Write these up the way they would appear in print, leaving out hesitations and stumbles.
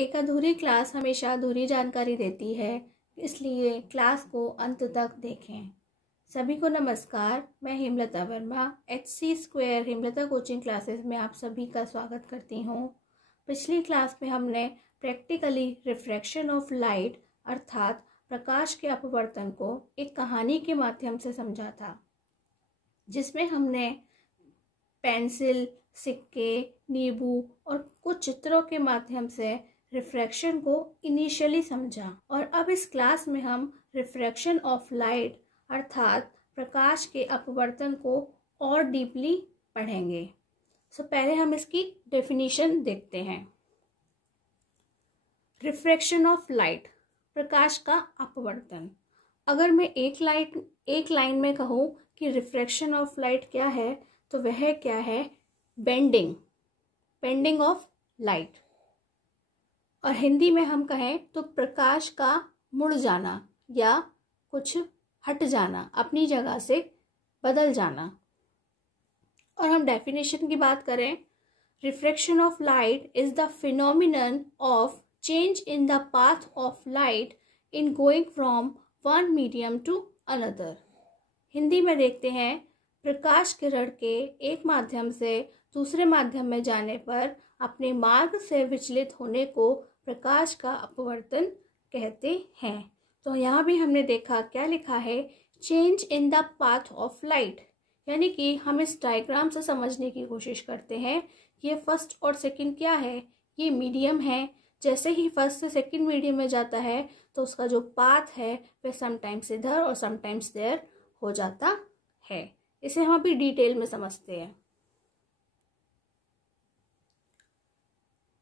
एक अधूरी क्लास हमेशा अधूरी जानकारी देती है, इसलिए क्लास को अंत तक देखें। सभी को नमस्कार, मैं Hemlata Verma HC² Hemlata coaching classes में आप सभी का स्वागत करती हूँ। पिछली क्लास में हमने प्रैक्टिकली रिफ्रैक्शन ऑफ लाइट अर्थात प्रकाश के अपवर्तन को एक कहानी के माध्यम से समझा था, जिसमें हमने पेंसिल, सिक्के, नींबू और कुछ चित्रों के माध्यम से रिफ्रैक्शन को इनिशियली समझा। और अब इस क्लास में हम रिफ्रैक्शन ऑफ लाइट अर्थात प्रकाश के अपवर्तन को और डीपली पढ़ेंगे। पहले हम इसकी डेफिनेशन देखते हैं। रिफ्रैक्शन ऑफ लाइट, प्रकाश का अपवर्तन। अगर मैं एक लाइन में कहूँ कि रिफ्रैक्शन ऑफ लाइट क्या है, तो वह क्या है? Bending of light. और हिंदी में हम कहें तो प्रकाश का मुड़ जाना या कुछ हट जाना, अपनी जगह से बदल जाना। और हम डेफिनेशन की बात करें, refraction of light is the phenomenon of change in the path of light in going from one medium to another. Hindi में देखते हैं, प्रकाश किरण के एक माध्यम से दूसरे माध्यम में जाने पर अपने मार्ग से विचलित होने को प्रकाश का अपवर्तन कहते हैं। तो यहाँ भी हमने देखा क्या लिखा है, change in the path of light, यानी कि हम इस डायग्राम से समझने की कोशिश करते हैं। ये फर्स्ट और सेकंड क्या है? ये मीडियम है। जैसे ही फर्स्ट से सेकंड मीडियम में जाता है तो उसका जो पाथ है वह समटाइम्स इधर और समटाइम्स देयर हो जाता है। इसे हम अभी डिटेल में समझते हैं।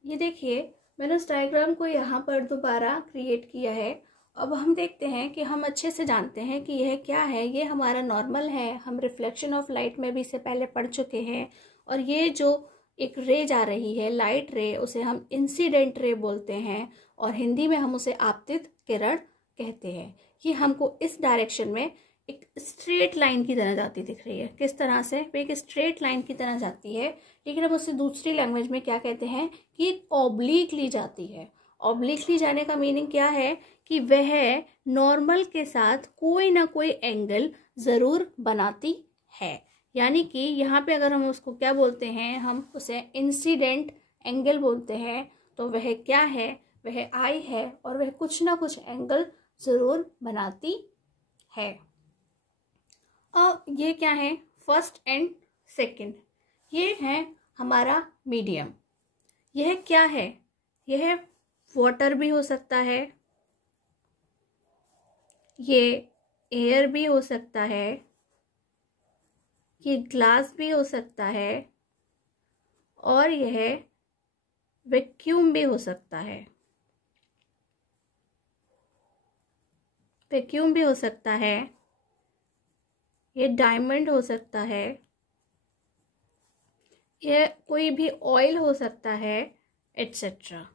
ये देखिए, मैंने उस डायग्राम को यहाँ पर दोबारा क्रिएट किया है। अब हम देखते हैं कि हम अच्छे से जानते हैं कि यह क्या है। ये हमारा नॉर्मल है, हम रिफ्लेक्शन ऑफ लाइट में भी इससे पहले पढ़ चुके हैं। और ये जो एक रे जा रही है, लाइट रे, उसे हम इंसिडेंट रे बोलते हैं और हिंदी में हम उसे आपतित किरण कहते हैं। ये हमको इस डायरेक्शन में एक स्ट्रेट लाइन की तरह जाती दिख रही है। किस तरह से? एक स्ट्रेट लाइन की तरह जाती है, लेकिन हम उसे दूसरी लैंग्वेज में क्या कहते हैं कि ऑब्लिकली जाती है। ऑब्लिकली जाने का मीनिंग क्या है कि वह नॉर्मल के साथ कोई ना कोई एंगल जरूर बनाती है। यानी कि यहाँ पे अगर हम उसको क्या बोलते हैं, हम उसे इंसिडेंट एंगल बोलते हैं। तो वह क्या है? वह आई है और वह कुछ ना कुछ एंगल जरूर बनाती है। अब ये क्या है? फर्स्ट एंड सेकंड, ये है हमारा मीडियम। यह क्या है? यह वाटर भी हो सकता है, ये एयर भी हो सकता है, ये ग्लास भी हो सकता है और यह वैक्यूम भी हो सकता है। वैक्यूम भी हो सकता है, ये डायमंड हो सकता है, यह कोई भी ऑयल हो सकता है, एटसेट्रा।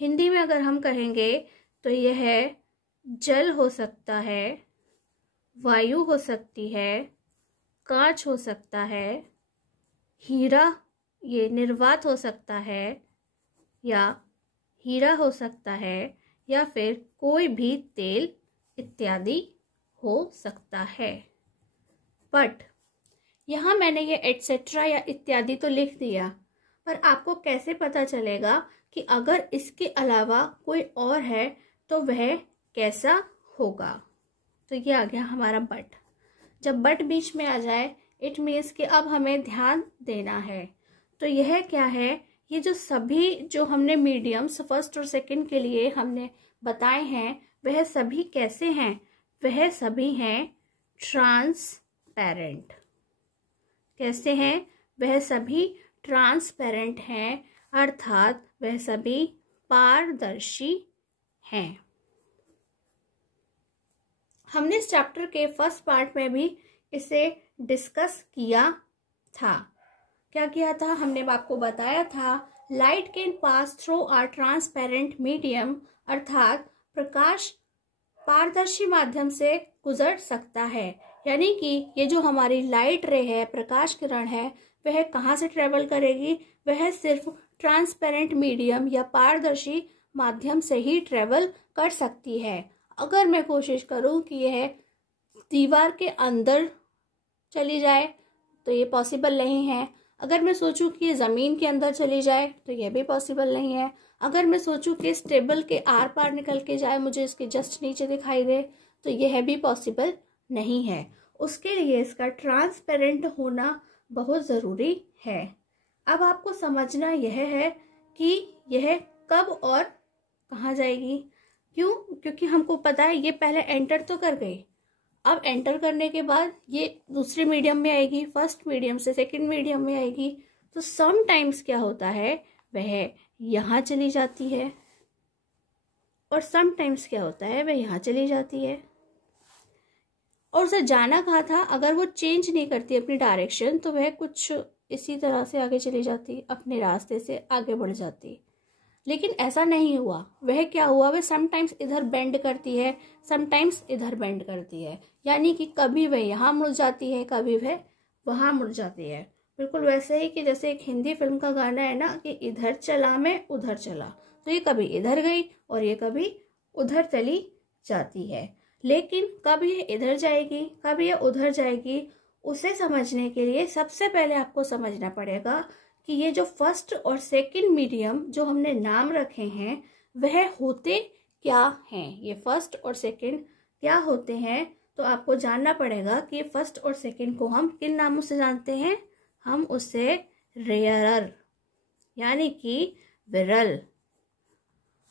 हिंदी में अगर हम कहेंगे तो यह जल हो सकता है, वायु हो सकती है, कांच हो सकता है, हीरा, ये निर्वात हो सकता है या हीरा हो सकता है, या फिर कोई भी तेल इत्यादि हो सकता है। बट यहाँ मैंने ये एटसेट्रा या इत्यादि तो लिख दिया, पर आपको कैसे पता चलेगा कि अगर इसके अलावा कोई और है तो वह कैसा होगा? तो ये आ गया हमारा बट। जब बट बीच में आ जाए, इट मीन्स कि अब हमें ध्यान देना है। तो यह क्या है? ये जो सभी जो हमने मीडियम्स फर्स्ट और सेकंड के लिए हमने बताए हैं, वह सभी कैसे हैं? वह सभी हैं ट्रांसपेरेंट। कैसे हैं? वह सभी ट्रांसपेरेंट हैं, अर्थात वह सभी पारदर्शी हैं। हमने इस चैप्टर के फर्स्ट पार्ट में भी इसे डिस्कस किया था। क्या किया था? हमने आपको बताया था, light can pass through are transparent medium, अर्थात प्रकाश पारदर्शी माध्यम से गुजर सकता है। यानी कि ये जो हमारी लाइट रे है, प्रकाश किरण है, वह कहाँ से ट्रेवल करेगी? वह सिर्फ ट्रांसपेरेंट मीडियम या पारदर्शी माध्यम से ही ट्रेवल कर सकती है। अगर मैं कोशिश करूं कि यह दीवार के अंदर चली जाए तो ये पॉसिबल नहीं है। अगर मैं सोचूं कि ये ज़मीन के अंदर चली जाए तो यह भी पॉसिबल नहीं है। अगर मैं सोचूं कि इस टेबल के आर पार निकल के जाए, मुझे इसके जस्ट नीचे दिखाई दे, तो यह भी पॉसिबल नहीं है। उसके लिए इसका ट्रांसपेरेंट होना बहुत ज़रूरी है। अब आपको समझना यह है कि यह कब और कहाँ जाएगी। क्यों? क्योंकि हमको पता है ये पहले एंटर तो कर गई। अब एंटर करने के बाद ये दूसरे मीडियम में आएगी, फर्स्ट मीडियम से सेकंड मीडियम में आएगी। तो समटाइम्स क्या होता है, वह यहाँ चली जाती है और समटाइम्स क्या होता है, वह यहाँ चली जाती है। और उसे जाना कहाँ था, अगर वो चेंज नहीं करती अपनी डायरेक्शन तो वह कुछ इसी तरह से आगे चली जाती, अपने रास्ते से आगे बढ़ जाती। लेकिन ऐसा नहीं हुआ। वह क्या हुआ, वह समटाइम्स इधर बेंड करती है, समटाइम्स इधर बेंड करती है। यानी कि कभी वह यहाँ मुड़ जाती है, कभी वह वहाँ मुड़ जाती है। बिल्कुल वैसे ही कि जैसे एक हिंदी फिल्म का गाना है ना कि इधर चला मैं उधर चला, तो ये कभी इधर गई और ये कभी उधर चली जाती है। लेकिन कब ये इधर जाएगी, कब ये उधर जाएगी, उसे समझने के लिए सबसे पहले आपको समझना पड़ेगा कि ये जो फर्स्ट और सेकंड मीडियम जो हमने नाम रखे हैं वह होते क्या हैं। ये फर्स्ट और सेकंड क्या होते हैं, तो आपको जानना पड़ेगा कि फर्स्ट और सेकंड को हम किन नामों से जानते हैं। हम उसे रेयरर यानी कि विरल,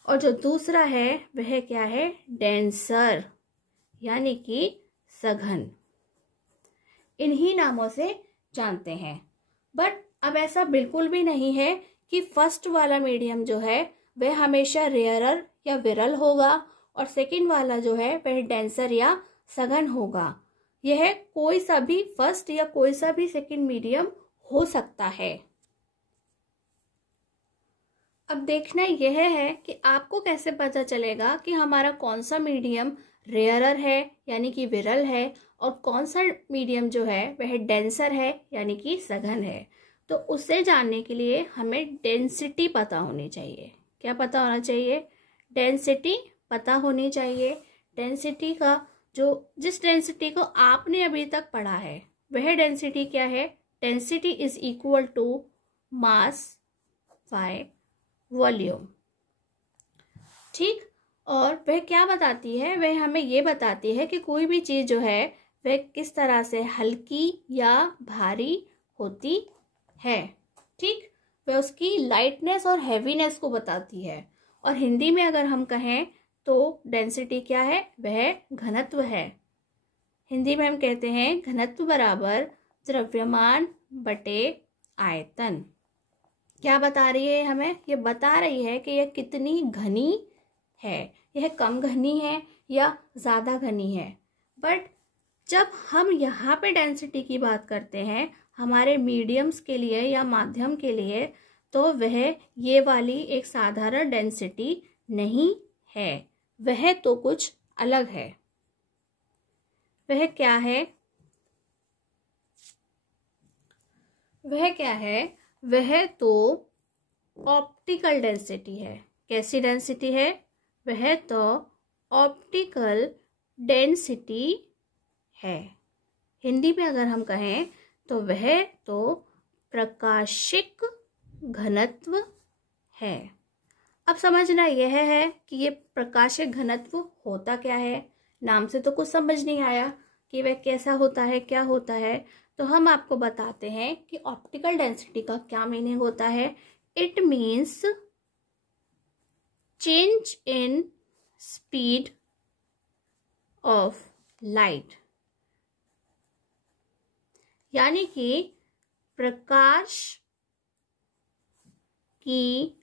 और जो दूसरा है वह क्या है, डेंसर यानी कि सघन। इन्हीं नामों से जानते हैं। बट अब ऐसा बिल्कुल भी नहीं है कि फर्स्ट वाला मीडियम जो है वह हमेशा रेयरर या विरल होगा और सेकंड वाला जो है वह डेंसर या सघन होगा। यह कोई सा भी फर्स्ट या कोई सा भी सेकंड मीडियम हो सकता है। अब देखना यह है कि आपको कैसे पता चलेगा कि हमारा कौन सा मीडियम रेयरर है यानी कि विरल है और कौन सा मीडियम जो है वह डेंसर है यानी कि सघन है। तो उसे जानने के लिए हमें डेंसिटी पता होनी चाहिए। क्या पता होना चाहिए? डेंसिटी पता होनी चाहिए। डेंसिटी का जिस डेंसिटी को आपने अभी तक पढ़ा है वह डेंसिटी क्या है? Density is equal to mass by volume. ठीक। और वह क्या बताती है? वह हमें ये बताती है कि कोई भी चीज़ जो है वह किस तरह से हल्की या भारी होती है। ठीक। वह उसकी लाइटनेस और हैवीनेस को बताती है। और हिंदी में अगर हम कहें तो डेंसिटी क्या है? वह घनत्व है। हिंदी में हम कहते हैं घनत्व बराबर द्रव्यमान बटे आयतन। क्या बता रही है हमें? ये बता रही है कि यह कितनी घनी है, यह कम घनी है या ज़्यादा घनी है। बट जब हम यहाँ पे डेंसिटी की बात करते हैं हमारे मीडियम्स के लिए या माध्यम के लिए, तो वह ये वाली एक साधारण डेंसिटी नहीं है, वह तो कुछ अलग है। वह क्या है? वह क्या है? वह तो ऑप्टिकल डेंसिटी है। कैसी डेंसिटी है? वह तो ऑप्टिकल डेंसिटी है। हिंदी में अगर हम कहें तो वह तो प्रकाशिक घनत्व है। अब समझना यह है कि ये प्रकाशिक घनत्व होता क्या है। नाम से तो कुछ समझ नहीं आया कि वह कैसा होता है, क्या होता है। तो हम आपको बताते हैं कि ऑप्टिकल डेंसिटी का क्या मीनिंग होता है। It means change in speed of light, यानी कि प्रकाश की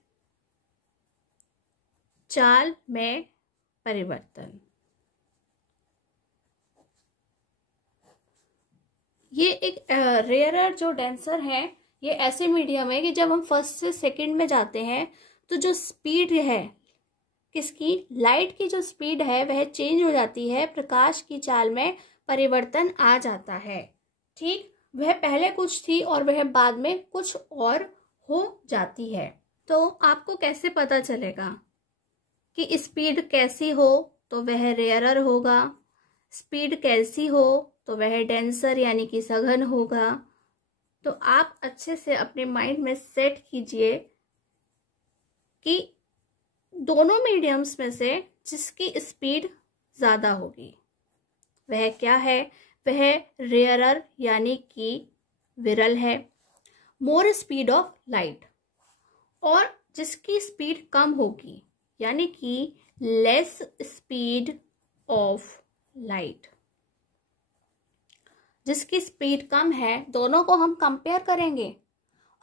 चाल में परिवर्तन। ये एक रेयरर जो डेंसर है ये ऐसे मीडियम है कि जब हम फर्स्ट से सेकंड में जाते हैं तो जो स्पीड है किसकी, लाइट की जो स्पीड है वह चेंज हो जाती है, प्रकाश की चाल में परिवर्तन आ जाता है। ठीक। वह पहले कुछ थी और वह बाद में कुछ और हो जाती है। तो आपको कैसे पता चलेगा कि स्पीड कैसी हो तो वह रेयरर होगा, स्पीड कैसी हो तो वह डेंसर यानी कि सघन होगा। तो आप अच्छे से अपने माइंड में सेट कीजिए कि दोनों मीडियम्स में से जिसकी स्पीड ज़्यादा होगी वह क्या है, वह रेयरर यानी कि विरल है, मोर स्पीड ऑफ लाइट। और जिसकी स्पीड कम होगी यानी कि लेस स्पीड ऑफ लाइट, जिसकी स्पीड कम है, दोनों को हम कंपेयर करेंगे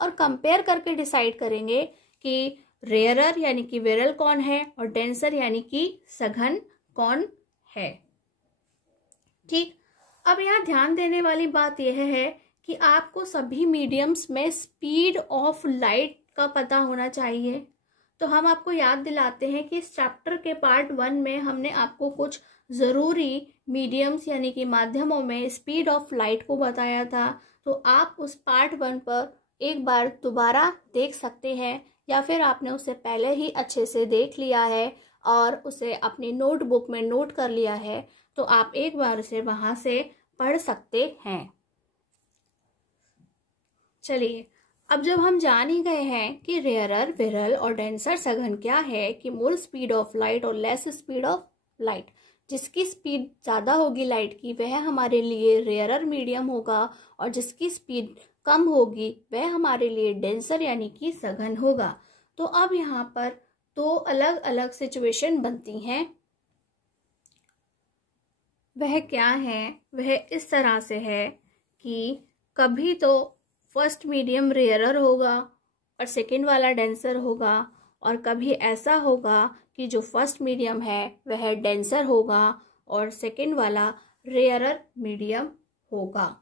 और कंपेयर करके डिसाइड करेंगे कि रेयरर यानी कि विरल कौन है और डेंसर यानी कि सघन कौन है। ठीक, अब यहाँ ध्यान देने वाली बात यह है कि आपको सभी मीडियम्स में स्पीड ऑफ लाइट का पता होना चाहिए। तो हम आपको याद दिलाते हैं कि इस चैप्टर के पार्ट 1 में हमने आपको कुछ ज़रूरी मीडियम्स यानी कि माध्यमों में स्पीड ऑफ लाइट को बताया था। तो आप उस पार्ट 1 पर एक बार दोबारा देख सकते हैं या फिर आपने उसे पहले ही अच्छे से देख लिया है और उसे अपनी नोटबुक में नोट कर लिया है, तो आप एक बार उसे वहाँ से पढ़ सकते हैं। चलिए, अब जब हम जान ही गए हैं कि रेयरर विरल और डेंसर सघन क्या है, कि मोर स्पीड ऑफ लाइट और लेस स्पीड ऑफ लाइट, जिसकी स्पीड ज़्यादा होगी लाइट की वह हमारे लिए रेयरर मीडियम होगा और जिसकी स्पीड कम होगी वह हमारे लिए डेंसर यानी कि सघन होगा। तो अब यहाँ पर दो अलग अलग सिचुएशन बनती हैं। वह क्या है, वह इस तरह से है कि कभी तो फर्स्ट मीडियम रेयरर होगा और सेकंड वाला डेंसर होगा, और कभी ऐसा होगा कि जो फर्स्ट मीडियम है वह डेंसर होगा और सेकंड वाला रेयरर मीडियम होगा।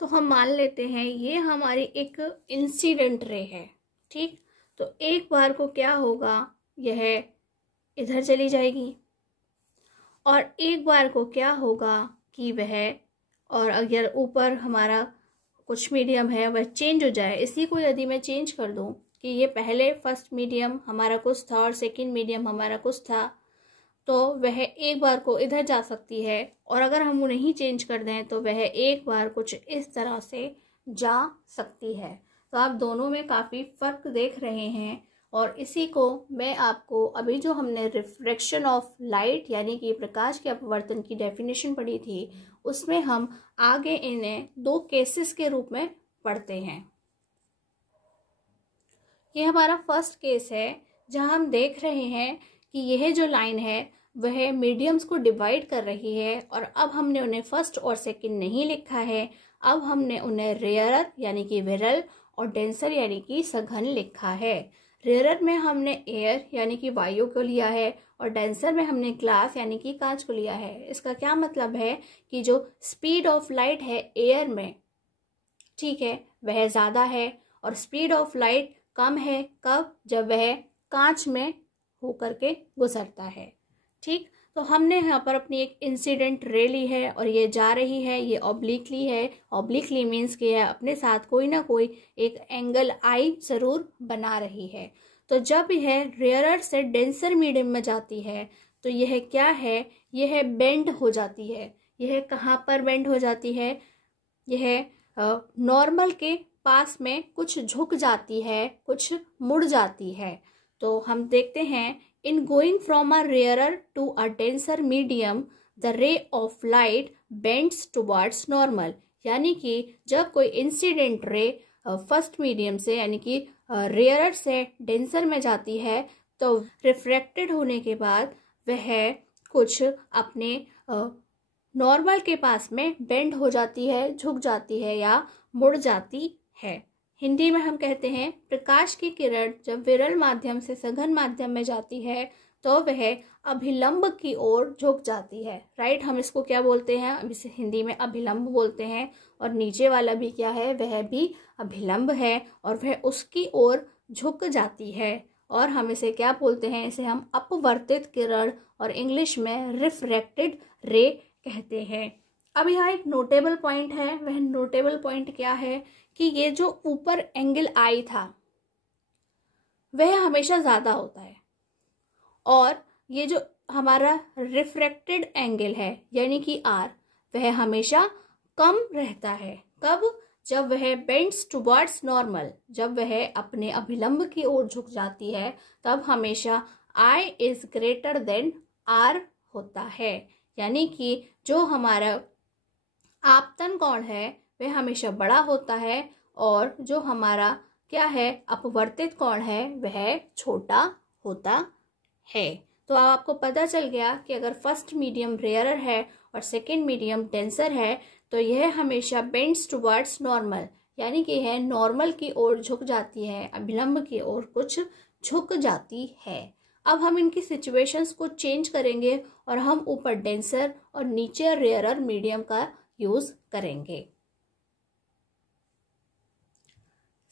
तो हम मान लेते हैं ये हमारी एक इंसिडेंट रे है। ठीक, तो एक बार को क्या होगा, यह इधर चली जाएगी और एक बार को क्या होगा कि वह, और अगर ऊपर हमारा कुछ मीडियम है वह चेंज हो जाए। इसी को यदि मैं चेंज कर दूं कि ये पहले फर्स्ट मीडियम हमारा कुछ था और सेकंड मीडियम हमारा कुछ था, तो वह एक बार को इधर जा सकती है, और अगर हम वो नहीं चेंज कर दें तो वह एक बार कुछ इस तरह से जा सकती है। तो आप दोनों में काफ़ी फ़र्क देख रहे हैं। और इसी को मैं आपको अभी जो हमने रिफ्रैक्शन ऑफ लाइट यानी कि प्रकाश के अपवर्तन की डेफिनेशन पढ़ी थी, उसमें हम आगे इन्हें दो केसेस के रूप में पढ़ते हैं। ये हमारा फर्स्ट केस है जहां हम देख रहे हैं कि यह जो लाइन है वह मीडियम्स को डिवाइड कर रही है, और अब हमने उन्हें फर्स्ट और सेकंड नहीं लिखा है, अब हमने उन्हें रेयरर यानी कि विरल और डेंसर यानी कि सघन लिखा है। रेयरर में हमने एयर यानी कि वायु को लिया है और डेंसर में हमने ग्लास यानी कि कांच को लिया है। इसका क्या मतलब है कि जो स्पीड ऑफ लाइट है एयर में, ठीक है, वह ज़्यादा है और स्पीड ऑफ लाइट कम है। कब? जब वह कांच में होकर के गुजरता है। ठीक, तो हमने यहाँ पर अपनी एक इंसिडेंट रे ली है और ये जा रही है, ये ऑब्लिकली है। ऑब्लिकली मीन्स कि यह अपने साथ कोई ना कोई एक एंगल आई ज़रूर बना रही है। तो जब यह रेयरर से डेंसर मीडियम में जाती है तो यह क्या है, यह बेंड हो जाती है। यह कहाँ पर बेंड हो जाती है? यह नॉर्मल के पास में कुछ झुक जाती है, कुछ मुड़ जाती है। तो हम देखते हैं, in going from a rarer to a denser medium the ray of light bends towards normal. यानी कि जब कोई इंसिडेंट रे फर्स्ट मीडियम से यानी कि रेयरर से डेंसर में जाती है तो रिफ्रैक्टेड होने के बाद वह कुछ अपने नॉर्मल के पास में बेंड हो जाती है, झुक जाती है या मुड़ जाती है। हिंदी में हम कहते हैं प्रकाश की किरण जब विरल माध्यम से सघन माध्यम में जाती है तो वह अभिलंब की ओर झुक जाती है। राइट, हम इसको क्या बोलते हैं? अब इसे हिंदी में अभिलंब बोलते हैं। और नीचे वाला भी क्या है? वह भी अभिलंब है और वह उसकी ओर झुक जाती है। और हम इसे क्या बोलते हैं? इसे हम अपवर्तित किरण और इंग्लिश में रिफ्रैक्टेड रे कहते हैं। अब यहाँ एक नोटेबल पॉइंट है। वह नोटेबल पॉइंट क्या है कि ये जो ऊपर एंगल आई था वह हमेशा ज़्यादा होता है, और ये जो हमारा रिफ्रैक्टेड एंगल है यानी कि आर, वह हमेशा कम रहता है। कब? जब वह बेंड्स टुवर्ड्स नॉर्मल, जब वह अपने अभिलंब की ओर झुक जाती है, तब हमेशा I is greater then are होता है। यानी कि जो हमारा आपतन कोण है वह हमेशा बड़ा होता है, और जो हमारा क्या है अपवर्तित कोण है वह छोटा होता है। तो अब आपको पता चल गया कि अगर फर्स्ट मीडियम रेयरर है और सेकंड मीडियम डेंसर है तो यह हमेशा बेंड्स टुवर्ड्स नॉर्मल, यानी कि यह नॉर्मल की ओर झुक जाती है, अभिलंब की ओर कुछ झुक जाती है। अब हम इनकी सिचुएशंस को चेंज करेंगे और हम ऊपर डेंसर और नीचे रेयरर मीडियम का यूज करेंगे।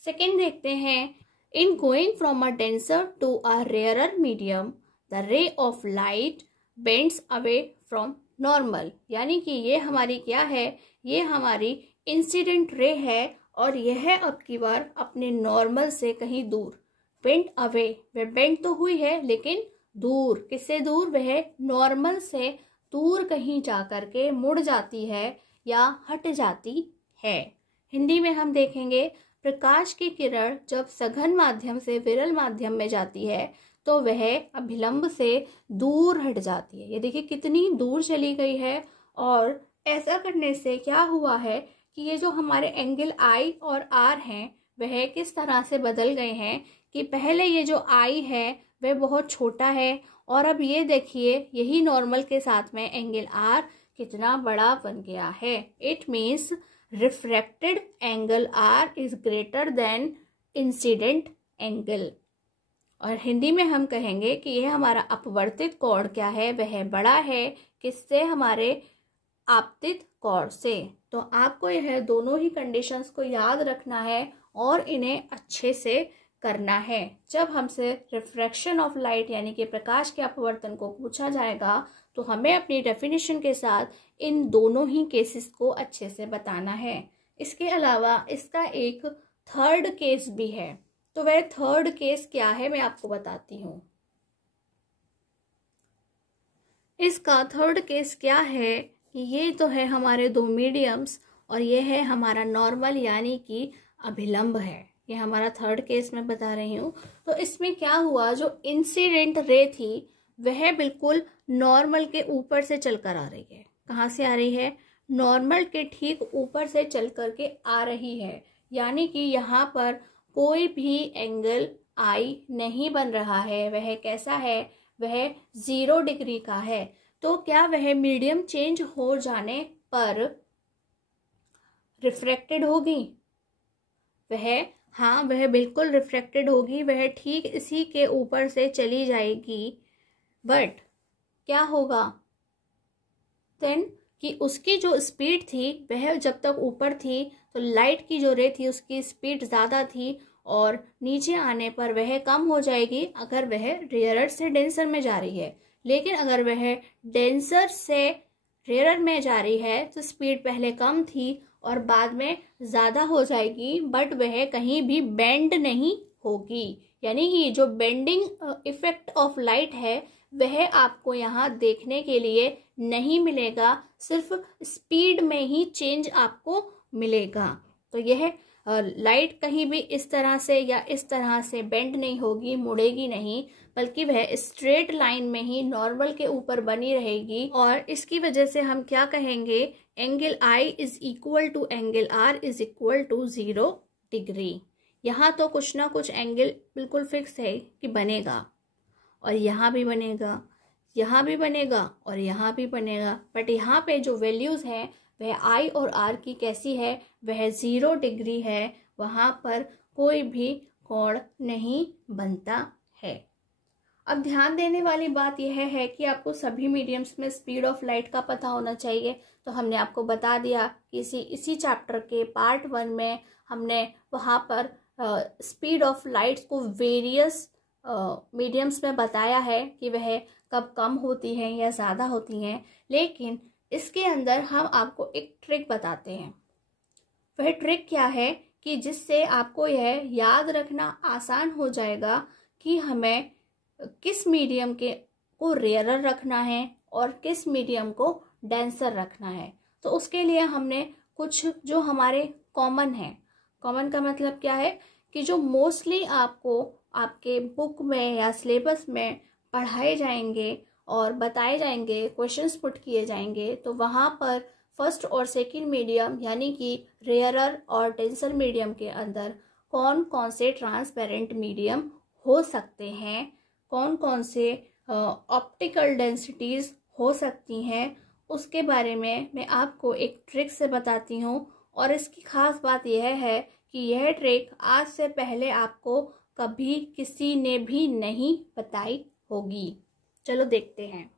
सेकेंड देखते हैं, in going from a denser to a rarer medium the ray of light bends away from normal. यानी कि ये हमारी क्या है, ये हमारी इंसिडेंट रे है, और यह अब की बार अपने नॉर्मल से कहीं दूर बेंड अवे, वह बेंड तो हुई है लेकिन दूर, किससे दूर? वह नॉर्मल से दूर कहीं जा करके मुड़ जाती है या हट जाती है। हिंदी में हम देखेंगे, प्रकाश की किरण जब सघन माध्यम से विरल माध्यम में जाती है तो वह अभिलंब से दूर हट जाती है। ये देखिए कितनी दूर चली गई है, और ऐसा करने से क्या हुआ है कि ये जो हमारे एंगल आई और आर हैं वह किस तरह से बदल गए हैं कि पहले ये जो आई है वह बहुत छोटा है, और अब ये देखिए यही नॉर्मल के साथ में एंगल आर कितना बड़ा बन गया है। It means refracted angle R is greater than incident angle. और हिंदी में हम कहेंगे कि यह हमारा अपवर्तित कोण क्या है, वह बड़ा है, किससे? हमारे आपतित कोण से। तो आपको यह दोनों ही कंडीशंस को याद रखना है और इन्हें अच्छे से करना है। जब हमसे रिफ्रैक्शन ऑफ लाइट यानी कि प्रकाश के अपवर्तन को पूछा जाएगा तो हमें अपनी डेफिनेशन के साथ इन दोनों ही केसेस को अच्छे से बताना है। इसके अलावा इसका एक थर्ड केस भी है, तो वह थर्ड केस क्या है मैं आपको बताती हूँ। इसका थर्ड केस क्या है कि ये तो है हमारे दो मीडियम्स और ये है हमारा नॉर्मल यानी कि अभिलंब है। ये हमारा थर्ड केस मैं बता रही हूँ। तो इसमें क्या हुआ, जो इंसिडेंट रे थी वह बिल्कुल नॉर्मल के ऊपर से चलकर आ रही है। कहाँ से आ रही है? नॉर्मल के ठीक ऊपर से चल करके आ रही है, यानी कि यहाँ पर कोई भी एंगल आई नहीं बन रहा है। वह कैसा है? वह 0 डिग्री का है। तो क्या वह मीडियम चेंज हो जाने पर रिफ्रैक्टेड होगी? वह बिल्कुल रिफ्रैक्टेड होगी, वह ठीक इसी के ऊपर से चली जाएगी। बट क्या होगा देन कि उसकी जो स्पीड थी वह जब तक ऊपर थी तो लाइट की जो रे थी उसकी स्पीड ज़्यादा थी, और नीचे आने पर वह कम हो जाएगी अगर वह रेयरर से डेंसर में जा रही है। लेकिन अगर वह डेंसर से रेयरर में जा रही है तो स्पीड पहले कम थी और बाद में ज़्यादा हो जाएगी, बट वह कहीं भी बेंड नहीं होगी। यानी कि जो बेंडिंग इफेक्ट ऑफ लाइट है वह आपको यहाँ देखने के लिए नहीं मिलेगा, सिर्फ स्पीड में ही चेंज आपको मिलेगा। तो यह लाइट कहीं भी इस तरह से या इस तरह से बेंड नहीं होगी, मुड़ेगी नहीं, बल्कि वह स्ट्रेट लाइन में ही नॉर्मल के ऊपर बनी रहेगी। और इसकी वजह से हम क्या कहेंगे, angle I is equal to angle R is equal to 0 degree. यहाँ तो कुछ ना कुछ एंगल बिल्कुल फिक्स है कि बनेगा, और यहाँ भी बनेगा, यहाँ भी बनेगा और यहाँ भी बनेगा। बट यहाँ पे जो वैल्यूज़ हैं वह आई और आर की कैसी है, वह 0 डिग्री है। वहाँ पर कोई भी कोण नहीं बनता है। अब ध्यान देने वाली बात यह है कि आपको सभी मीडियम्स में स्पीड ऑफ लाइट का पता होना चाहिए। तो हमने आपको बता दिया कि इसी चैप्टर के पार्ट 1 में हमने वहाँ पर स्पीड ऑफ लाइट्स को वेरियस मीडियम्स में बताया है कि वह कब कम होती हैं या ज़्यादा होती हैं। लेकिन इसके अंदर हम आपको एक ट्रिक बताते हैं। वह ट्रिक क्या है कि जिससे आपको यह याद रखना आसान हो जाएगा कि हमें किस मीडियम को रेयरर रखना है और किस मीडियम को डेंसर रखना है। तो उसके लिए हमने कुछ जो हमारे कॉमन है, कॉमन का मतलब क्या है कि जो मोस्टली आपको आपके बुक में या सिलेबस में पढ़ाए जाएंगे और बताए जाएंगे, क्वेश्चंस पुट किए जाएंगे, तो वहाँ पर फर्स्ट और सेकंड मीडियम यानी कि रेयरर और डेंसर मीडियम के अंदर कौन कौन से ट्रांसपेरेंट मीडियम हो सकते हैं, कौन कौन से ऑप्टिकल डेंसिटीज़ हो सकती हैं, उसके बारे में मैं आपको एक ट्रिक से बताती हूँ। और इसकी खास बात यह है कि यह ट्रिक आज से पहले आपको कभी किसी ने भी नहीं बताई होगी। चलो देखते हैं।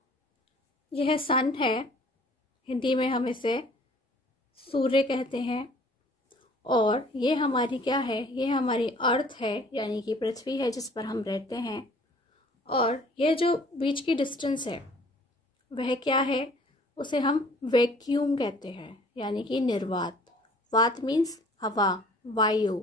यह सन है, हिंदी में हम इसे सूर्य कहते हैं, और ये हमारी क्या है, ये हमारी अर्थ है यानी कि पृथ्वी है जिस पर हम रहते हैं। और ये जो बीच की डिस्टेंस है वह क्या है, उसे हम वैक्यूम कहते हैं यानी कि निर्वात। वात मीन्स हवा, वायु,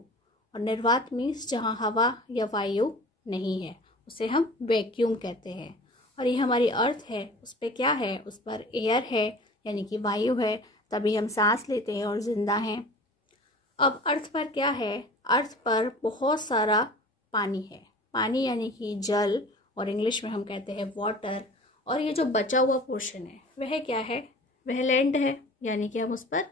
और निर्वात मीन्स जहाँ हवा या वायु नहीं है, उसे हम वैक्यूम कहते हैं। और ये हमारी अर्थ है, उस पर क्या है, उस पर एयर है यानी कि वायु है, तभी हम सांस लेते हैं और जिंदा हैं। अब अर्थ पर क्या है, अर्थ पर बहुत सारा पानी है। पानी यानी कि जल, और इंग्लिश में हम कहते हैं वाटर। और ये जो बचा हुआ पोर्शन है वह क्या है, वह लैंड है यानी कि हम उस पर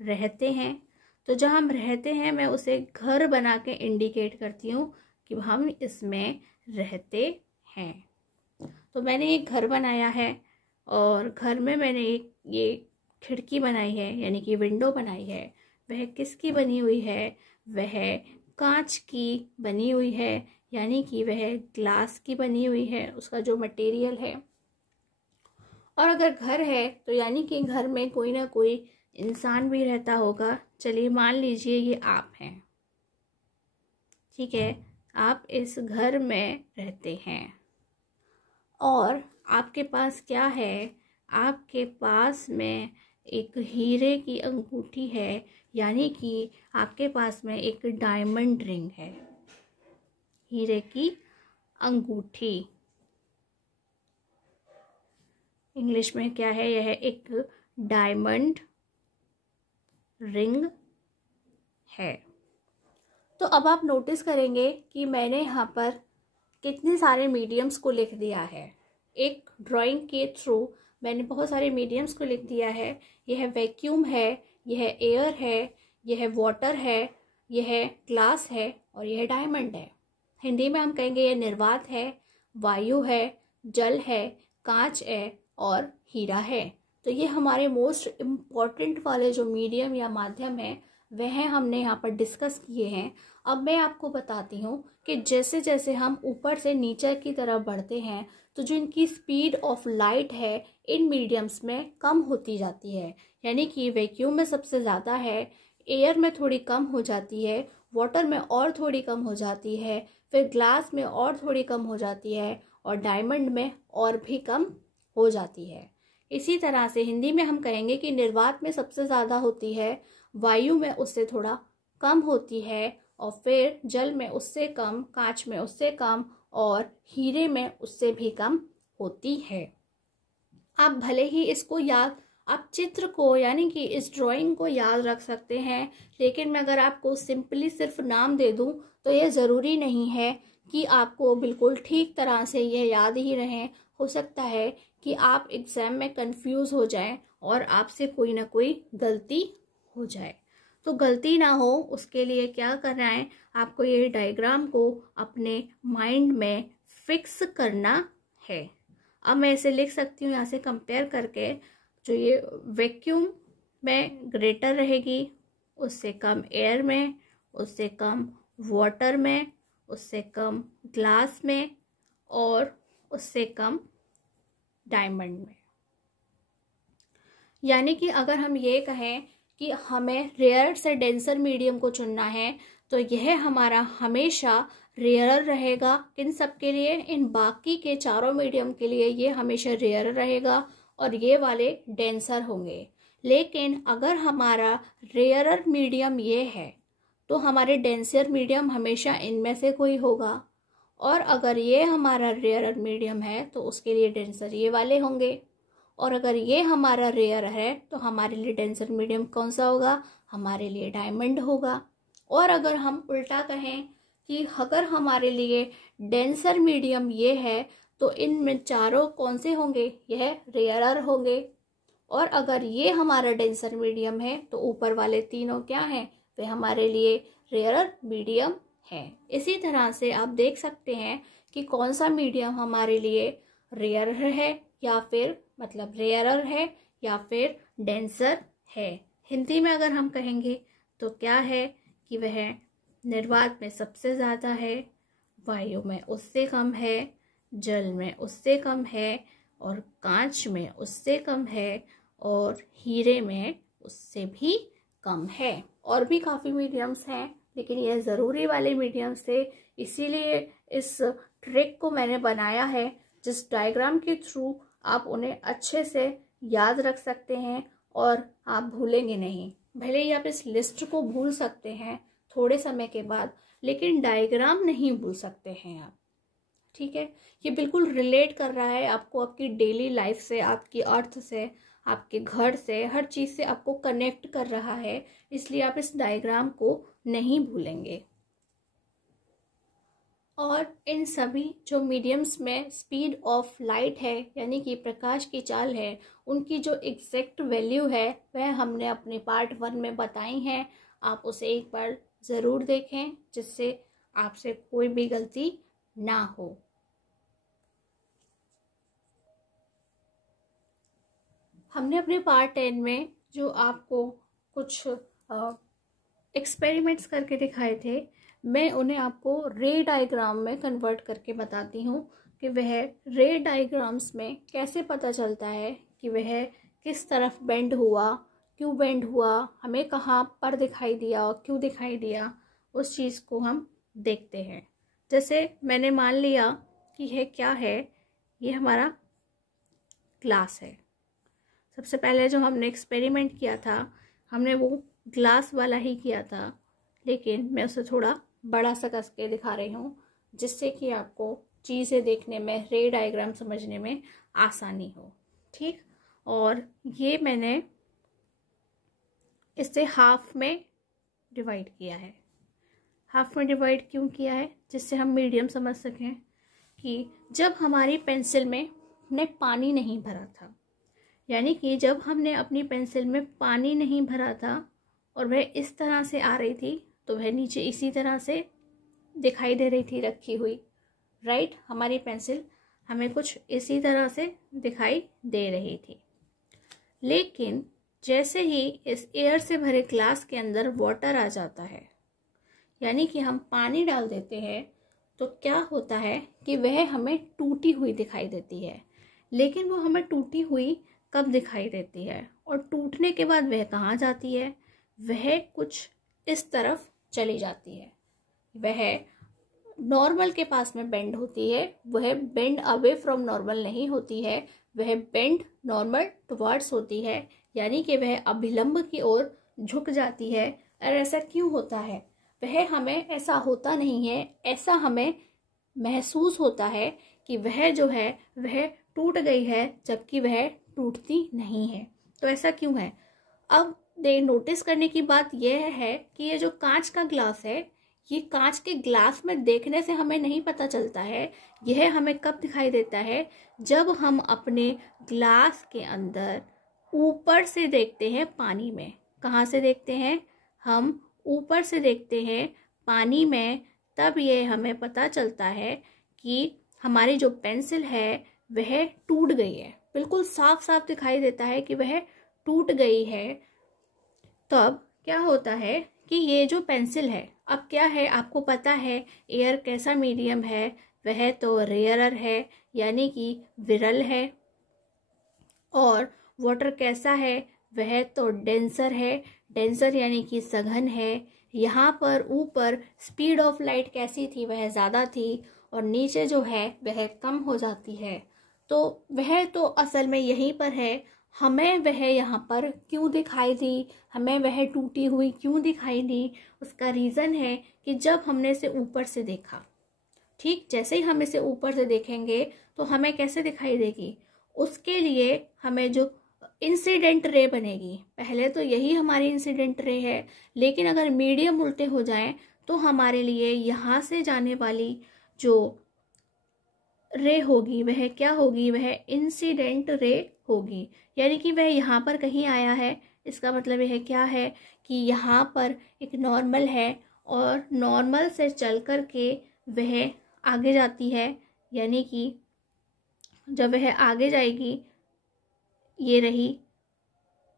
रहते हैं। तो जहाँ हम रहते हैं मैं उसे घर बना के इंडिकेट करती हूँ कि हम इसमें रहते हैं। तो मैंने एक घर बनाया है और घर में मैंने एक ये खिड़की बनाई है यानी कि विंडो बनाई है। वह किसकी बनी हुई है, वह कांच की बनी हुई है यानी कि वह ग्लास की बनी हुई है, उसका जो मटेरियल है। और अगर घर है तो यानी कि घर में कोई ना कोई इंसान भी रहता होगा। चलिए मान लीजिए ये आप हैं, ठीक है, आप इस घर में रहते हैं और आपके पास क्या है, आपके पास में एक हीरे की अंगूठी है यानी कि आपके पास में एक डायमंड रिंग है, हीरे की अंगूठी। इंग्लिश में क्या है, यह एक डायमंड रिंग है। तो अब आप नोटिस करेंगे कि मैंने यहाँ पर कितने सारे मीडियम्स को लिख दिया है। एक ड्राइंग के थ्रू मैंने बहुत सारे मीडियम्स को लिख दिया है। यह वैक्यूम है, यह एयर है, यह वाटर है, यह ग्लास है और यह डायमंड है। हिंदी में हम कहेंगे यह निर्वात है, वायु है, जल है, कांच है और हीरा है। तो ये हमारे मोस्ट इम्पॉर्टेंट वाले जो मीडियम या माध्यम है वह हमने यहाँ पर डिस्कस किए हैं। अब मैं आपको बताती हूँ कि जैसे जैसे हम ऊपर से नीचे की तरफ बढ़ते हैं तो जो इनकी स्पीड ऑफ लाइट है इन मीडियम्स में कम होती जाती है। यानी कि वैक्यूम में सबसे ज़्यादा है, एयर में थोड़ी कम हो जाती है, वाटर में और थोड़ी कम हो जाती है, फिर ग्लास में और थोड़ी कम हो जाती है और डायमंड में और भी कम हो जाती है। इसी तरह से हिंदी में हम कहेंगे कि निर्वात में सबसे ज़्यादा होती है, वायु में उससे थोड़ा कम होती है और फिर जल में उससे कम, कांच में उससे कम और हीरे में उससे भी कम होती है। आप भले ही इसको याद, आप चित्र को यानी कि इस ड्राइंग को याद रख सकते हैं, लेकिन मैं अगर आपको सिंपली सिर्फ नाम दे दूं तो यह ज़रूरी नहीं है कि आपको बिल्कुल ठीक तरह से यह याद ही रहें। हो सकता है कि आप एग्ज़ाम में कंफ्यूज हो जाएं और आपसे कोई ना कोई गलती हो जाए। तो गलती ना हो उसके लिए क्या करना है, आपको ये डायग्राम को अपने माइंड में फिक्स करना है। अब मैं इसे लिख सकती हूँ यहाँ से कंपेयर करके, जो ये वैक्यूम में ग्रेटर रहेगी, उससे कम एयर में, उससे कम वाटर में, उससे कम ग्लास में और उससे कम डायमंड में। यानी कि अगर हम ये कहें कि हमें रेयर से डेंसर मीडियम को चुनना है तो यह हमारा हमेशा रेयर रहेगा। इन सब के लिए, इन बाकी के चारों मीडियम के लिए ये हमेशा रेयर रहेगा और ये वाले डेंसर होंगे। लेकिन अगर हमारा रेयरर मीडियम ये है तो हमारे डेंसर मीडियम हमेशा इनमें से कोई होगा, और अगर ये हमारा रेयरर मीडियम है तो उसके लिए डेंसर ये वाले होंगे, और अगर ये हमारा रेयर है तो हमारे लिए डेंसर मीडियम कौन सा होगा? हमारे लिए डायमंड होगा। और अगर हम उल्टा कहें कि अगर हमारे लिए डेंसर मीडियम ये है तो इनमें चारों कौन से होंगे? यह रेयरर होंगे। और अगर ये हमारा डेंसर मीडियम है तो ऊपर वाले तीनों क्या हैं? वे हमारे लिए रेयरर मीडियम है। इसी तरह से आप देख सकते हैं कि कौन सा मीडियम हमारे लिए रेयर है या फिर मतलब रेयरर है या फिर डेंसर है। हिंदी में अगर हम कहेंगे तो क्या है कि वह निर्वात में सबसे ज़्यादा है, वायु में उससे कम है, जल में उससे कम है, और कांच में उससे कम है, और हीरे में उससे भी कम है। और भी काफ़ी मीडियम्स हैं, लेकिन यह ज़रूरी वाले मीडियम्स थे, इसीलिए इस ट्रिक को मैंने बनाया है जिस डायग्राम के थ्रू आप उन्हें अच्छे से याद रख सकते हैं और आप भूलेंगे नहीं। भले ही आप इस लिस्ट को भूल सकते हैं थोड़े समय के बाद, लेकिन डायग्राम नहीं भूल सकते हैं आप। ठीक है, ये बिल्कुल रिलेट कर रहा है आपको आपकी डेली लाइफ से, आपकी अर्थ से, आपके घर से, हर चीज़ से आपको कनेक्ट कर रहा है, इसलिए आप इस डायग्राम को नहीं भूलेंगे। और इन सभी जो मीडियम्स में स्पीड ऑफ लाइट है यानी कि प्रकाश की चाल है, उनकी जो एग्जैक्ट वैल्यू है वह हमने अपने पार्ट 1 में बताई हैं। आप उसे एक बार ज़रूर देखें जिससे आपसे कोई भी गलती ना हो। हमने अपने पार्ट 10 में जो आपको कुछ एक्सपेरिमेंट्स करके दिखाए थे, मैं उन्हें आपको रे डायग्राम में कन्वर्ट करके बताती हूँ कि वह रे डायग्राम्स में कैसे पता चलता है कि वह किस तरफ बेंड हुआ, क्यों बेंड हुआ, हमें कहाँ पर दिखाई दिया और क्यों दिखाई दिया, उस चीज़ को हम देखते हैं। जैसे मैंने मान लिया कि यह क्या है, ये हमारा ग्लास है। सबसे पहले जो हमने एक्सपेरिमेंट किया था हमने वो ग्लास वाला ही किया था, लेकिन मैं उसे थोड़ा बड़ा सा कस के दिखा रही हूँ जिससे कि आपको चीज़ें देखने में, रे डायग्राम समझने में आसानी हो। ठीक, और ये मैंने इसे हाफ में डिवाइड किया है। हाफ में डिवाइड क्यों किया है? जिससे हम मीडियम समझ सकें कि जब हमारी पेंसिल में ने पानी नहीं भरा था, यानी कि जब हमने अपनी पेंसिल में पानी नहीं भरा था और वह इस तरह से आ रही थी तो वह नीचे इसी तरह से दिखाई दे रही थी रखी हुई। राइट, हमारी पेंसिल हमें कुछ इसी तरह से दिखाई दे रही थी। लेकिन जैसे ही इस एयर से भरे ग्लास के अंदर वाटर आ जाता है, यानी कि हम पानी डाल देते हैं, तो क्या होता है कि वह हमें टूटी हुई दिखाई देती है। लेकिन वो हमें टूटी हुई कब दिखाई देती है और टूटने के बाद वह कहाँ जाती है? वह कुछ इस तरफ चली जाती है। वह नॉर्मल के पास में बेंड होती है, वह बेंड अवे फ्रॉम नॉर्मल नहीं होती है, वह बेंड नॉर्मल टुवर्ड्स होती है, यानी कि वह अभिलंब की ओर झुक जाती है। और ऐसा क्यों होता है? वह हमें ऐसा होता नहीं है, ऐसा हमें महसूस होता है कि वह जो है वह टूट गई है, जबकि वह टूटती नहीं है। तो ऐसा क्यों है? अब नोटिस करने की बात यह है कि ये जो कांच का ग्लास है, ये कांच के ग्लास में देखने से हमें नहीं पता चलता है। यह हमें कब दिखाई देता है? जब हम अपने ग्लास के अंदर ऊपर से देखते हैं पानी में। कहाँ से देखते हैं? हम ऊपर से देखते हैं पानी में। तब यह हमें पता चलता है कि हमारी जो पेंसिल है वह टूट गई है। बिल्कुल साफ साफ दिखाई देता है कि वह टूट गई है। तब क्या होता है कि ये जो पेंसिल है, अब क्या है आपको पता है एयर कैसा मीडियम है? वह तो रेयरर है, यानी कि विरल है। और वाटर कैसा है? वह तो डेंसर है, डेंसर यानी कि सघन है। यहाँ पर ऊपर स्पीड ऑफ लाइट कैसी थी? वह ज़्यादा थी, और नीचे जो है वह कम हो जाती है। तो वह तो असल में यहीं पर है, हमें वह यहाँ पर क्यों दिखाई दी, हमें वह टूटी हुई क्यों दिखाई दी। उसका रीज़न है कि जब हमने इसे ऊपर से देखा, ठीक, जैसे ही हम इसे ऊपर से देखेंगे तो हमें कैसे दिखाई देगी, उसके लिए हमें जो इंसिडेंट रे बनेगी, पहले तो यही हमारी इंसिडेंट रे है, लेकिन अगर मीडियम उल्टे हो जाएं तो हमारे लिए यहाँ से जाने वाली जो रे होगी वह क्या होगी, वह इंसिडेंट रे होगी। यानी कि वह यहाँ पर कहीं आया है, इसका मतलब यह क्या है कि यहाँ पर एक नॉर्मल है और नॉर्मल से चल कर के वह आगे जाती है। यानी कि जब वह आगे जाएगी, ये रही,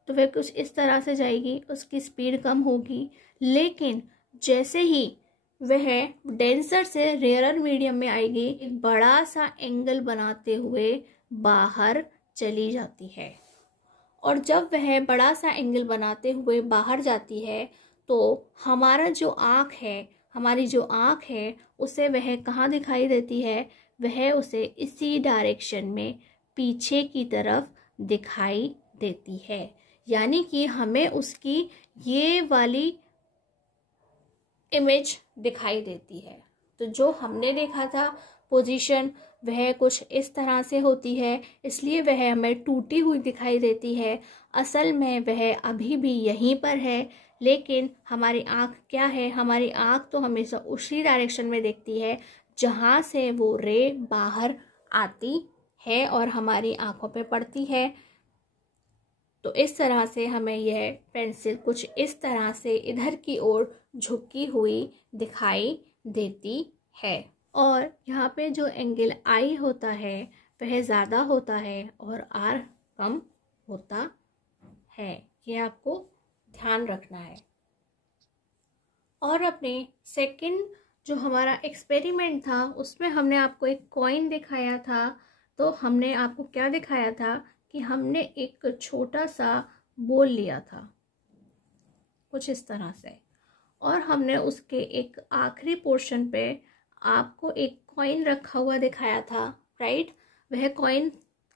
तो वह कुछ इस तरह से जाएगी, उसकी स्पीड कम होगी। लेकिन जैसे ही वह डेंसर से रेयरर मीडियम में आएगी, एक बड़ा सा एंगल बनाते हुए बाहर चली जाती है। और जब वह बड़ा सा एंगल बनाते हुए बाहर जाती है तो हमारा जो आँख है, हमारी जो आँख है उसे वह कहाँ दिखाई देती है, वह उसे इसी डायरेक्शन में पीछे की तरफ दिखाई देती है। यानी कि हमें उसकी ये वाली इमेज दिखाई देती है। तो जो हमने देखा था पोजीशन, वह कुछ इस तरह से होती है, इसलिए वह हमें टूटी हुई दिखाई देती है। असल में वह अभी भी यहीं पर है, लेकिन हमारी आँख क्या है, हमारी आँख तो हमेशा उसी डायरेक्शन में देखती है जहाँ से वो रे बाहर आती है और हमारी आँखों पे पड़ती है। तो इस तरह से हमें यह पेंसिल कुछ इस तरह से इधर की ओर झुकी हुई दिखाई देती है। और यहाँ पे जो एंगल आई होता है वह ज़्यादा होता है और आर कम होता है, ये आपको ध्यान रखना है। और अपने सेकंड जो हमारा एक्सपेरिमेंट था उसमें हमने आपको एक कॉइन दिखाया था। तो हमने आपको क्या दिखाया था कि हमने एक छोटा सा बोल लिया था कुछ इस तरह से, और हमने उसके एक आखिरी पोर्शन पे आपको एक कॉइन रखा हुआ दिखाया था, राइट। वह कॉइन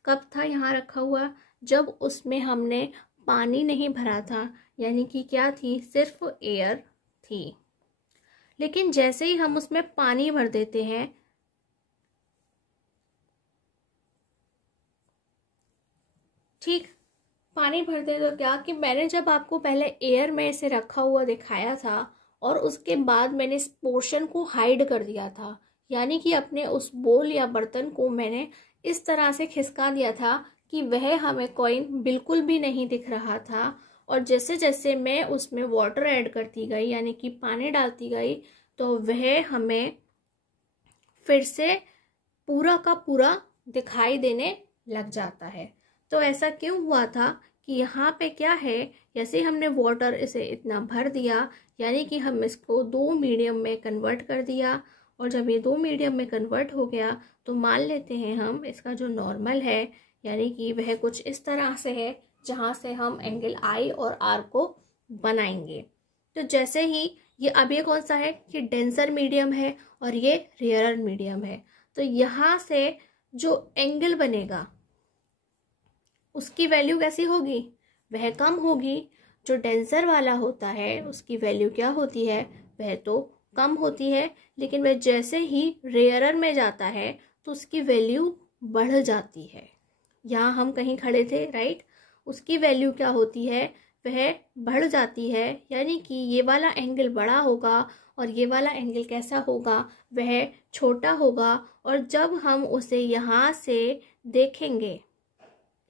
कब था यहाँ रखा हुआ, जब उसमें हमने पानी नहीं भरा था, यानी कि क्या थी, सिर्फ एयर थी। लेकिन जैसे ही हम उसमें पानी भर देते हैं, ठीक, पानी भरते तो क्या कि मैंने जब आपको पहले एयर में इसे रखा हुआ दिखाया था और उसके बाद मैंने इस पोर्शन को हाइड कर दिया था, यानी कि अपने उस बोल या बर्तन को मैंने इस तरह से खिसका दिया था कि वह हमें कॉइन बिल्कुल भी नहीं दिख रहा था। और जैसे जैसे मैं उसमें वाटर ऐड करती गई, यानी कि पानी डालती गई, तो वह हमें फिर से पूरा का पूरा दिखाई देने लग जाता है। तो ऐसा क्यों हुआ था कि यहाँ पे क्या है, जैसे हमने वाटर इसे इतना भर दिया, यानी कि हम इसको 2 मीडियम में कन्वर्ट कर दिया। और जब ये 2 मीडियम में कन्वर्ट हो गया तो मान लेते हैं हम इसका जो नॉर्मल है, यानी कि वह कुछ इस तरह से है जहाँ से हम एंगल आई और आर को बनाएंगे। तो जैसे ही अब ये कौन सा है कि डेंसर मीडियम है और ये रेयरर मीडियम है, तो यहाँ से जो एंगल बनेगा उसकी वैल्यू कैसी होगी, वह कम होगी। जो डेंसर वाला होता है उसकी वैल्यू क्या होती है, वह तो कम होती है, लेकिन वह जैसे ही रेयरर में जाता है तो उसकी वैल्यू बढ़ जाती है। यहाँ हम कहीं खड़े थे, राइट, उसकी वैल्यू क्या होती है, वह बढ़ जाती है। यानी कि ये वाला एंगल बड़ा होगा और ये वाला एंगल कैसा होगा, वह छोटा होगा। और जब हम उसे यहाँ से देखेंगे,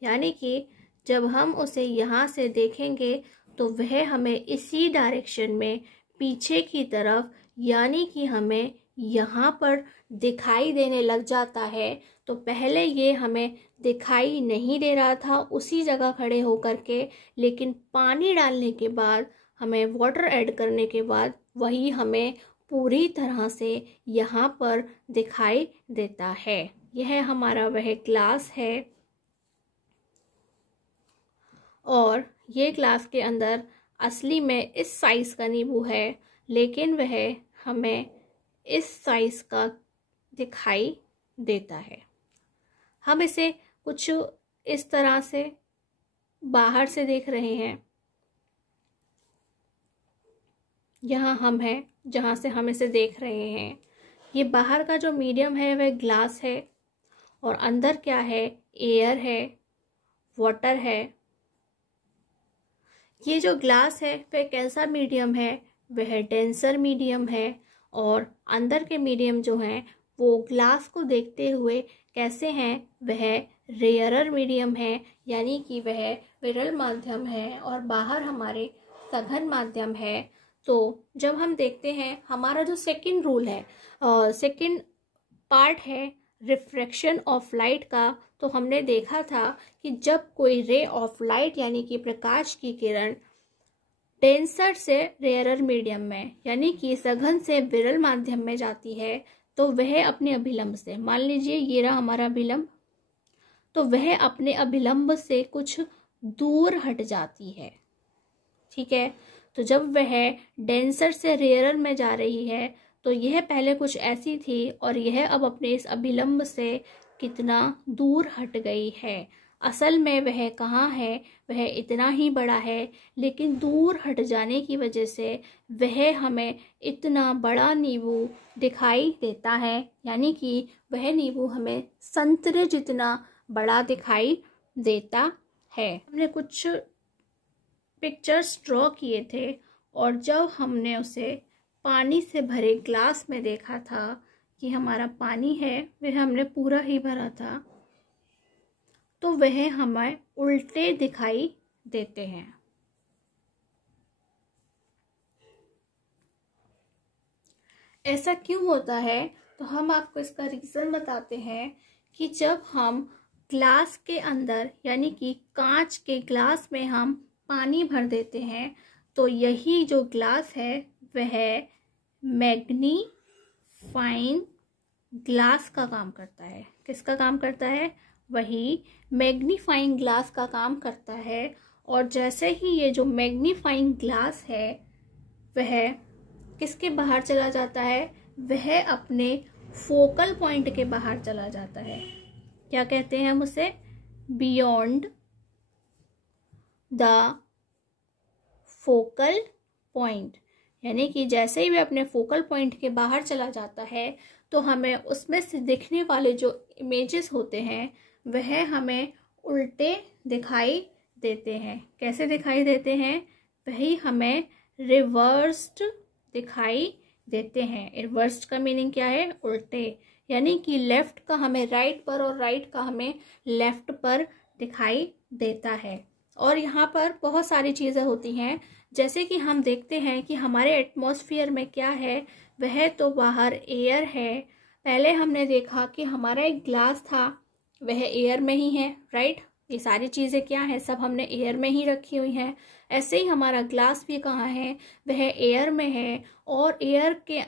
यानी कि जब हम उसे यहाँ से देखेंगे तो वह हमें इसी डायरेक्शन में पीछे की तरफ, यानी कि हमें यहाँ पर दिखाई देने लग जाता है। तो पहले ये हमें दिखाई नहीं दे रहा था उसी जगह खड़े होकर के, लेकिन पानी डालने के बाद, हमें वाटर ऐड करने के बाद वही हमें पूरी तरह से यहाँ पर दिखाई देता है। यह हमारा वह ग्लास है और ये ग्लास के अंदर असली में इस साइज़ का नींबू है, लेकिन वह हमें इस साइज़ का दिखाई देता है। हम इसे कुछ इस तरह से बाहर से देख रहे हैं। यहाँ हम हैं जहाँ से हम इसे देख रहे हैं। ये बाहर का जो मीडियम है वह ग्लास है और अंदर क्या है, एयर है, वाटर है। ये जो ग्लास है वह कैसा मीडियम है, वह डेंसर मीडियम है। और अंदर के मीडियम जो हैं वो ग्लास को देखते हुए कैसे हैं, वह रेयरर मीडियम है, यानी कि वह विरल माध्यम है। और बाहर हमारे सघन माध्यम है। तो जब हम देखते हैं हमारा जो सेकंड रूल है, सेकंड पार्ट है रिफ्रैक्शन ऑफ लाइट का, तो हमने देखा था कि जब कोई रे ऑफ लाइट यानी कि प्रकाश की किरण डेंसर से रेयरर मीडियम में यानी कि सघन से विरल माध्यम में जाती है, तो वह अपने अभिलंब से, मान लीजिए ये रहा हमारा अभिलंब, तो वह अपने अभिलंब से कुछ दूर हट जाती है। ठीक है, तो जब वह डेंसर से रेयरर में जा रही है तो यह पहले कुछ ऐसी थी और यह अब अपने इस अभिलंब से कितना दूर हट गई है। असल में वह कहाँ है, वह इतना ही बड़ा है, लेकिन दूर हट जाने की वजह से वह हमें इतना बड़ा नींबू दिखाई देता है, यानी कि वह नींबू हमें संतरे जितना बड़ा दिखाई देता है। हमने कुछ पिक्चर्स ड्रॉ किए थे और जब हमने उसे पानी से भरे ग्लास में देखा था कि हमारा पानी है वह हमने पूरा ही भरा था, तो वह हमें उल्टे दिखाई देते हैं। ऐसा क्यों होता है, तो हम आपको इसका रीज़न बताते हैं कि जब हम ग्लास के अंदर यानी कि कांच के ग्लास में हम पानी भर देते हैं तो यही जो ग्लास है वह मैग्नीफाइंग ग्लास का काम करता है। किसका काम करता है, वही मैग्नीफाइंग ग्लास का काम करता है। और जैसे ही ये जो मैग्नीफाइंग ग्लास है वह किसके बाहर चला जाता है, वह अपने फोकल पॉइंट के बाहर चला जाता है। क्या कहते हैं हम उसे, बियॉन्ड द फोकल पॉइंट। यानी कि जैसे ही वह अपने फोकल पॉइंट के बाहर चला जाता है तो हमें उसमें से दिखने वाले जो इमेजेस होते हैं वह हमें उल्टे दिखाई देते हैं। कैसे दिखाई देते हैं, वही हमें रिवर्स्ड दिखाई देते हैं। रिवर्स्ड का मीनिंग क्या है, उल्टे, यानी कि लेफ्ट का हमें राइट पर और राइट का हमें लेफ्ट पर दिखाई देता है। और यहाँ पर बहुत सारी चीज़ें होती हैं, जैसे कि हम देखते हैं कि हमारे एटमॉस्फेयर में क्या है, वह तो बाहर एयर है। पहले हमने देखा कि हमारा एक ग्लास था, वह एयर में ही है, राइट। ये सारी चीज़ें क्या है, सब हमने एयर में ही रखी हुई हैं। ऐसे ही हमारा ग्लास भी कहाँ है, वह एयर में है। और एयर के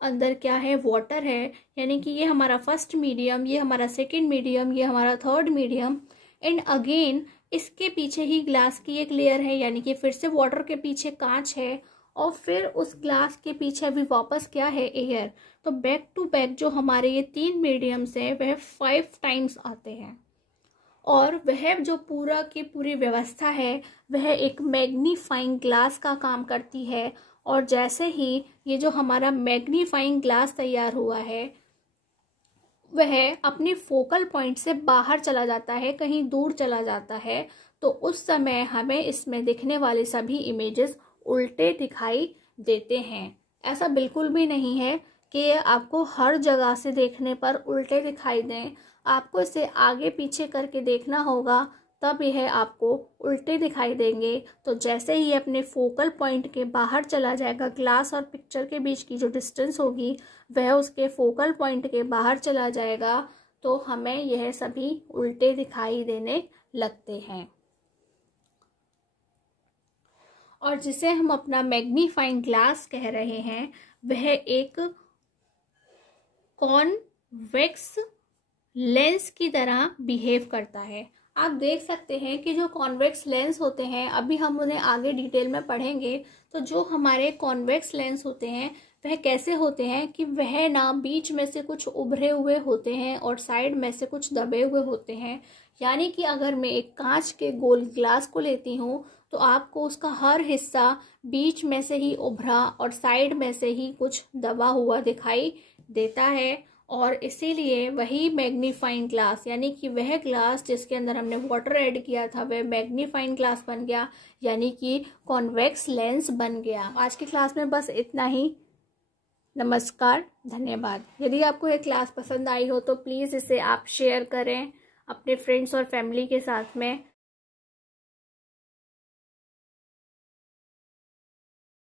अंदर क्या है, वाटर है। यानी कि ये हमारा फर्स्ट मीडियम, ये हमारा सेकंड मीडियम, ये हमारा थर्ड मीडियम। एंड अगेन इसके पीछे ही ग्लास की एक लेयर है, यानी कि फिर से वाटर के पीछे कांच है और फिर उस ग्लास के पीछे भी वापस क्या है, एयर। तो बैक टू बैक जो हमारे ये 3 मीडियम्स हैं वह 5 टाइम्स आते हैं। और वह जो पूरा की पूरी व्यवस्था है वह एक मैग्नीफाइंग ग्लास का काम करती है। और जैसे ही ये जो हमारा मैग्नीफाइंग ग्लास तैयार हुआ है वह अपनी फोकल पॉइंट से बाहर चला जाता है, कहीं दूर चला जाता है, तो उस समय हमें इसमें दिखने वाले सभी इमेजेस उल्टे दिखाई देते हैं। ऐसा बिल्कुल भी नहीं है कि ये आपको हर जगह से देखने पर उल्टे दिखाई दें। आपको इसे आगे पीछे करके देखना होगा, तब यह आपको उल्टे दिखाई देंगे। तो जैसे ही अपने फोकल पॉइंट के बाहर चला जाएगा, ग्लास और पिक्चर के बीच की जो डिस्टेंस होगी वह उसके फोकल पॉइंट के बाहर चला जाएगा, तो हमें यह सभी उल्टे दिखाई देने लगते हैं। और जिसे हम अपना मैग्नीफाइंग ग्लास कह रहे हैं वह एक कॉन्वेक्स लेंस की तरह बिहेव करता है। आप देख सकते हैं कि जो कॉन्वेक्स लेंस होते हैं, अभी हम उन्हें आगे डिटेल में पढ़ेंगे, तो जो हमारे कॉन्वेक्स लेंस होते हैं वह कैसे होते हैं कि वह ना बीच में से कुछ उभरे हुए होते हैं और साइड में से कुछ दबे हुए होते हैं। यानी कि अगर मैं एक कांच के गोल ग्लास को लेती हूँ तो आपको उसका हर हिस्सा बीच में से ही उभरा और साइड में से ही कुछ दबा हुआ दिखाई देता है। और इसीलिए वही मैग्नीफाइंग ग्लास, यानी कि वह ग्लास जिसके अंदर हमने वाटर ऐड किया था वह मैग्नीफाइंग ग्लास बन गया, यानी कि कॉन्वेक्स लेंस बन गया। आज की क्लास में बस इतना ही। नमस्कार, धन्यवाद। यदि आपको ये क्लास पसंद आई हो तो प्लीज़ इसे आप शेयर करें अपने फ्रेंड्स और फैमिली के साथ में।